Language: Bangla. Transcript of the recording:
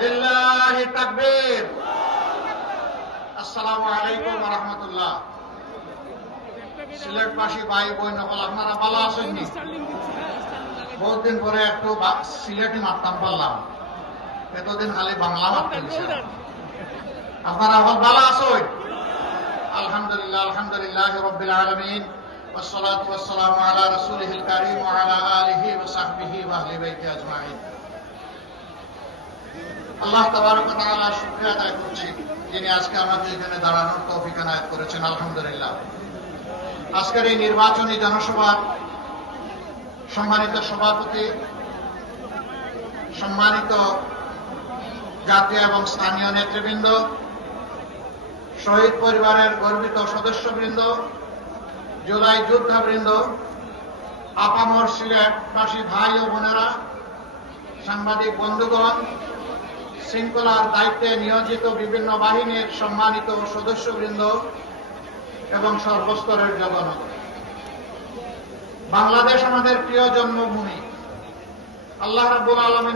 লিল্লাহি তাকবীর। আসসালামু আলাইকুম ওয়া রাহমাতুল্লাহ। সিলেটবাসী ভাই বোন সকল আপনারা ভালো আছেন? বহুদিন পরে একটু সিলেটি মারতাম পারলাম, এতদিন খালি বাংলা মারতেন। আপনারা এখন ভালো আছেন? আলহামদুলিল্লাহ, আলহামদুলিল্লাহ রাব্বিল আলামিন, ওয়াসসালাতু ওয়াসসালামু আলা রাসূলিহিল কারীম ওয়া আলা আলিহি ওয়া সাহবিহি ওয়া আহলি বাইতি আজমাইন। আল্লাহ তাবারক ওয়া তাআলা শুকরিয়া আদায় করছি, যিনি আজকে আমাদের এখানে দাঁড়ানোর তৌফিক এনায়েত করেছেন। আলহামদুলিল্লাহ। আজকের এই নির্বাচনী জনসভার সম্মানিত সভাপতি, সম্মানিত জাতীয় এবং স্থানীয় নেতৃবৃন্দ, শহীদ পরিবারের গর্বিত সদস্যবৃন্দ, জুলাই যোদ্ধাবৃন্দ, আপামর সিলেটবাসী ভাই ও বোনেরা, সাংবাদিক বন্ধুগণ, শৃঙ্খলার দায়িত্বে নিয়োজিত বিভিন্ন বাহিনীর সম্মানিত সদস্যবৃন্দ এবং সর্বস্তরের জনগণ, বাংলাদেশ আমাদের প্রিয় জন্মভূমি। আল্লাহ রাব্বুল আলামিনের